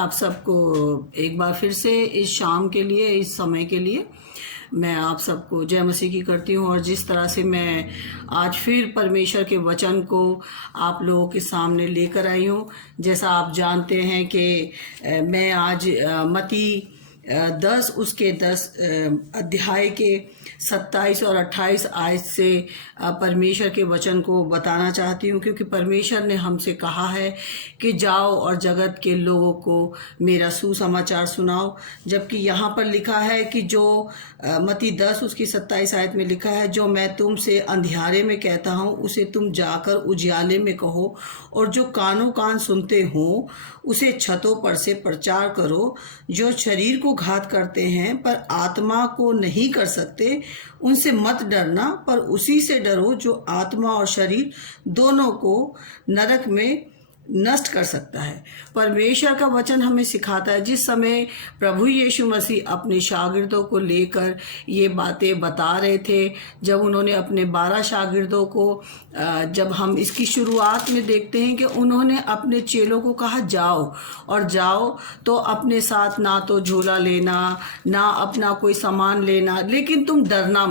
आप सबको एक बार फिर से इस शाम के लिए, इस समय के लिए मैं आप सबको जय मसीह की करती हूँ। और जिस तरह से मैं आज फिर परमेश्वर के वचन को आप लोगों के सामने लेकर आई हूँ, जैसा आप जानते हैं कि मैं आज मत्ती 10 उसके 10 अध्याय के 27 और 28 आयत से परमेश्वर के वचन को बताना चाहती हूँ, क्योंकि परमेश्वर ने हमसे कहा है कि जाओ और जगत के लोगों को मेरा सुसमाचार सुनाओ। जबकि यहाँ पर लिखा है कि जो मत्ती 10 उसकी 27 आयत में लिखा है, जो मैं तुमसे अंधियारे में कहता हूँ उसे तुम जाकर उजियाले में कहो, और जो कानों कान सुनते हो उसे छतों पर से प्रचार करो। जो शरीर को घात करते हैं पर आत्मा को नहीं कर सकते, उनसे मत डरना, पर उसी से डरो जो आत्मा और शरीर दोनों को नरक में नष्ट कर सकता है। परमेश्वर का वचन हमें सिखाता है, जिस समय प्रभु यीशु मसीह अपने शागिर्दों को लेकर ये बातें बता रहे थे, जब उन्होंने अपने 12 शागिर्दों को, जब हम इसकी शुरुआत में देखते हैं कि उन्होंने अपने चेलों को कहा जाओ, और जाओ तो अपने साथ ना तो झोला लेना, ना अपना कोई सामान लेना, लेकिन तुम डरना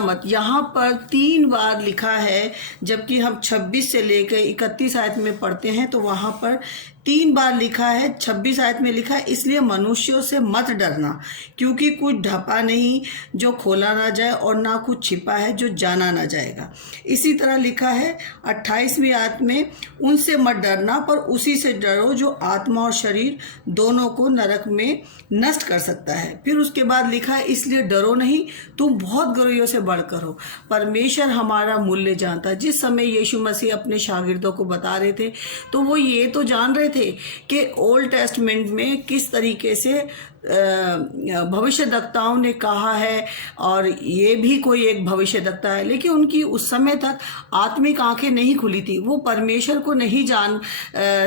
मत। यहाँ पर 3 बार लिखा है, जबकि हम 26 से लेकर 31 आयत में पढ़ते हैं तो वहाँ पर 3 बार लिखा है। 26 आयत में लिखा है, इसलिए मनुष्यों से मत डरना, क्योंकि कुछ ढपा नहीं जो खोला ना जाए, और ना कुछ छिपा है जो जाना ना जाएगा। इसी तरह लिखा है 28वीं आयत में, उनसे मत डरना, पर उसी से डरो जो आत्मा और शरीर दोनों को नरक में नष्ट कर सकता है। फिर उसके बाद लिखा है, इसलिए डरो नहीं, तुम बहुत गौरैयों से बढ़कर हो। परमेश्वर हमारा मूल्य जानता है। जिस समय यीशु मसीह अपने शागिर्दों को बता रहे थे, तो वो ये तो जान रहे थे कि ओल्ड टेस्टमेंट में किस तरीके से भविष्यद्वक्ताओं ने कहा है, और ये भी कोई एक भविष्यद्वक्ता है, लेकिन उनकी उस समय तक आत्मिक आंखें नहीं खुली थी। वो परमेश्वर को नहीं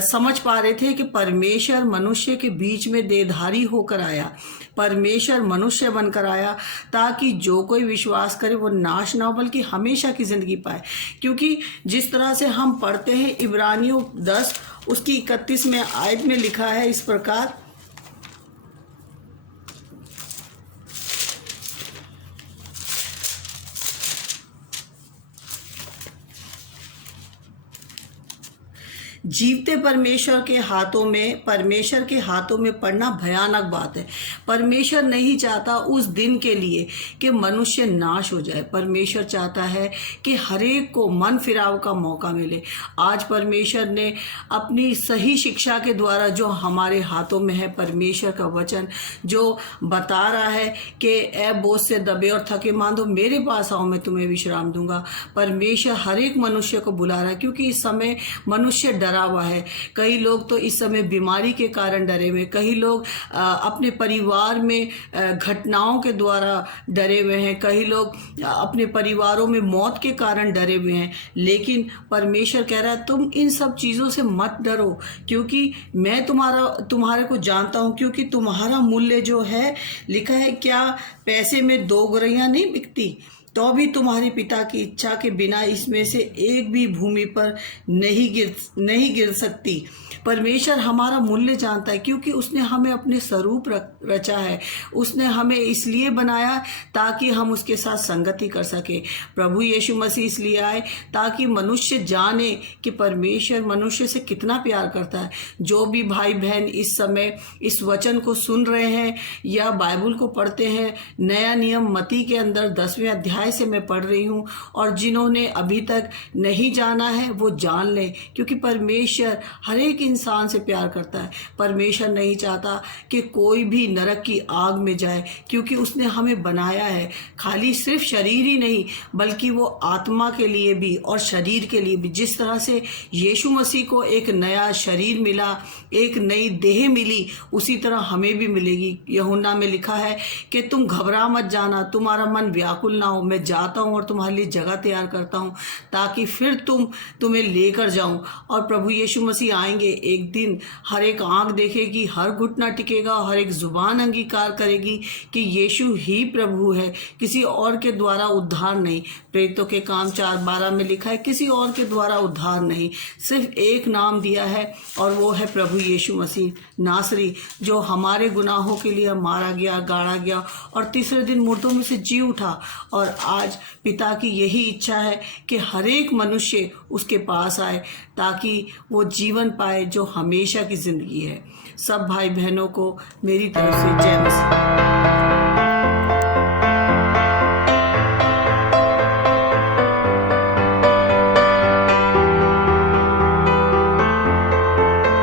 समझ पा रहे थे कि परमेश्वर मनुष्य के बीच में देहधारी होकर आया, परमेश्वर मनुष्य बनकर आया, ताकि जो कोई विश्वास करे वो नाश ना हो बल्कि हमेशा की जिंदगी पाए। क्योंकि जिस तरह से हम पढ़ते हैं, इब्रानियों 10 उसकी 31 में आयत में लिखा है इस प्रकार, जीवते परमेश्वर के हाथों में पड़ना भयानक बात है। परमेश्वर नहीं चाहता उस दिन के लिए कि मनुष्य नाश हो जाए। परमेश्वर चाहता है कि हरेक को मन फिराव का मौका मिले। आज परमेश्वर ने अपनी सही शिक्षा के द्वारा जो हमारे हाथों में है, परमेश्वर का वचन जो बता रहा है कि ए बोझ से दबे और थके मांदो, मेरे पास आओ, मैं तुम्हें विश्राम दूंगा। परमेश्वर हरेक मनुष्य को बुला रहा है, क्योंकि इस समय मनुष्य डरा हुआ है। कई लोग तो इस समय बीमारी के कारण डरे हुए, कई लोग अपने परिवार में घटनाओं के द्वारा डरे हुए हैं, कई लोग अपने परिवारों में मौत के कारण डरे हुए हैं। लेकिन परमेश्वर कह रहा है, तुम इन सब चीज़ों से मत डरो, क्योंकि मैं तुम्हारे को जानता हूँ। क्योंकि तुम्हारा मूल्य जो है, लिखा है, क्या पैसे में 2 गौरैयाँ नहीं बिकती, तो भी तुम्हारे पिता की इच्छा के बिना इसमें से एक भी भूमि पर नहीं गिर सकती। परमेश्वर हमारा मूल्य जानता है, क्योंकि उसने हमें अपने स्वरूप रचा है। उसने हमें इसलिए बनाया ताकि हम उसके साथ संगति कर सके। प्रभु यीशु मसीह इसलिए आए ताकि मनुष्य जाने कि परमेश्वर मनुष्य से कितना प्यार करता है। जो भी भाई बहन इस समय इस वचन को सुन रहे हैं या बाइबल को पढ़ते हैं, नया नियम मत्ती के अंदर 10वें अध्याय से मैं पढ़ रही हूँ, और जिन्होंने अभी तक नहीं जाना है वो जान लें, क्योंकि परमेश्वर हर एक इंसान से प्यार करता है। परमेश्वर नहीं चाहता कि कोई भी नरक की आग में जाए, क्योंकि उसने हमें बनाया है खाली सिर्फ शरीर ही नहीं, बल्कि वो आत्मा के लिए भी और शरीर के लिए भी। जिस तरह से यीशु मसीह को एक नया शरीर मिला, एक नई देह मिली, उसी तरह हमें भी मिलेगी। यूहन्ना में लिखा है कि तुम घबरा मत जाना, तुम्हारा मन व्याकुल ना हो, मैं जाता हूँ और तुम्हारे लिए जगह तैयार करता हूँ, ताकि फिर तुम्हें लेकर जाऊँ। और प्रभु यीशु मसीह आएंगे एक दिन, हर एक आंख देखेगी, हर घुटना टिकेगा, हर एक जुबान अंगीकार करेगी कि यीशु ही प्रभु है, किसी और के द्वारा उद्धार नहीं। प्रेरितों के काम 4:12 में लिखा है, किसी और के द्वारा उद्धार नहीं, सिर्फ एक नाम दिया है और वो है प्रभु यीशु मसीह नासरी, जो हमारे गुनाहों के लिए मारा गया, गाड़ा गया और तीसरे दिन मुर्दों में से जी उठा। और आज पिता की यही इच्छा है कि हर एक मनुष्य उसके पास आए, ताकि वो जीवन पाए जो हमेशा की जिंदगी है। सब भाई बहनों को मेरी तरफ से जय मसीह।